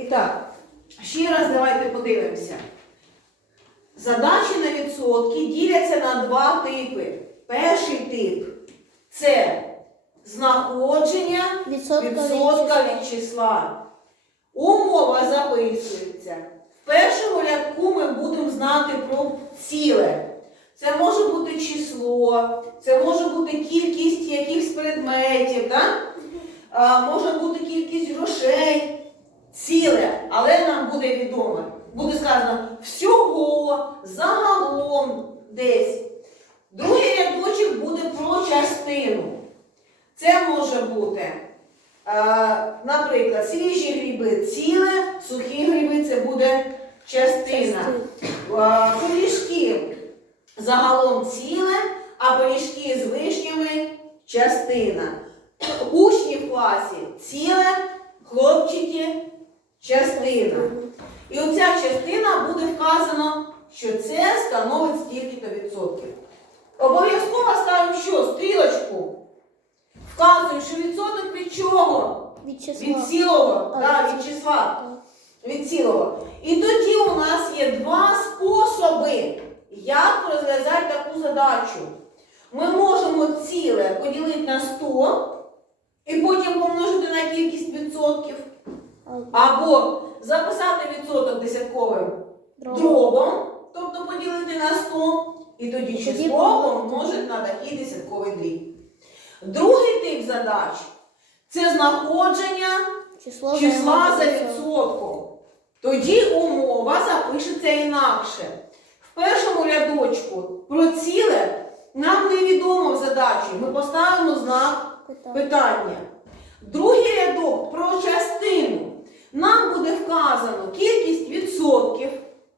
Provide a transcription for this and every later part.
І так, ще раз давайте подивимося. Задачі на відсотки діляться на два типи. Перший тип це знаходження Відсотка від відсотка числа. від числа. Умова записується. В першому рядку ми будемо знати про ціле. Це може бути число, це може бути кількість якихось предметів, так? а, може бути кількість грошей. Ціле, але нам буде відомо. Буде сказано всього, загалом десь. Другий рядочок буде про частину. Це може бути, е, наприклад, свіжі гриби ціле, сухі гриби це буде частина. Е, Пиріжки загалом ціле, а пиріжки з вишнями частина. Учні в класі ціле, хлопчики частина. І оця частина буде вказано, що це становить стільки-то відсотків. Обов'язково ставимо що? Стрілочку. Вказуємо, що відсоток від чого? Від числа. Від цілого, А, да, від числа. Від цілого. І тоді у нас є два способи, як розв'язати таку задачу. Ми можемо ціле поділити на 100 і потім помножити на кількість відсотків. Або записати відсоток десятковим дроб. дробом, тобто поділити на 100, і тоді число помножити на такий десятковий дріб. Другий тип задач це знаходження Число числа за відсотком. Тоді умова запишеться інакше. В першому рядочку про ціле нам невідомо в задачі. Ми поставимо знак питання. Другий рядок про частину. Нам буде вказано кількість відсотків.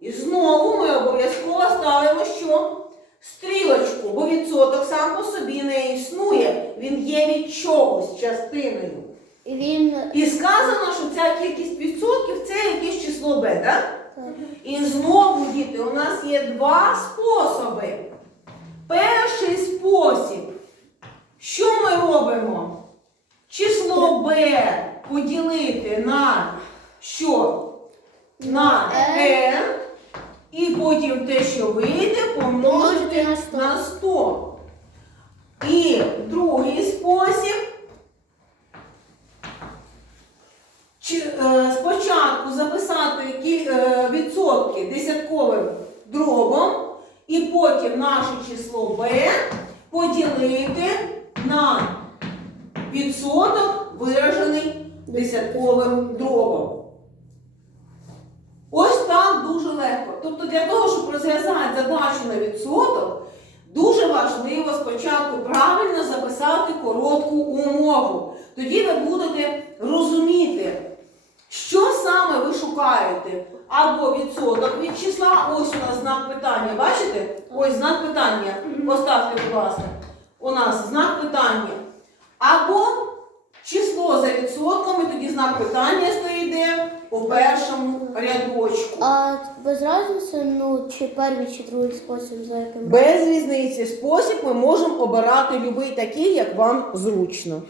І знову ми обов'язково ставимо що? Стрілочку, бо відсоток сам по собі не існує. Він є від чогось частиною. І він І сказано, що ця кількість відсотків це якесь число Б, так? так, І знову, діти, у нас є два способи. Перший спосіб. Що ми робимо? Число Б поділити на що? На N. І потім те, що вийде, помножити на 100. І другий спосіб. Е, спочатку записати е, відсотки десятковим дробом, і потім наше число b поділити на відсоток, виражений десятковим дробом. Ось так дуже легко. Тобто для того, щоб розв'язати задачу на відсоток, дуже важливо спочатку правильно записати коротку умову. Тоді ви будете розуміти, що саме ви шукаєте. Або відсоток від числа, ось у нас знак питання. Бачите? Ось знак питання. Поставте, будь ласка. У нас знак питання. Або число за відсотком, і тоді знак питання стоїть де у першому рядочку. Без різниці, ну, чи перший, чи другий спосіб, за яким Без різниці спосіб ми можемо обирати будь-який такий, як вам зручно.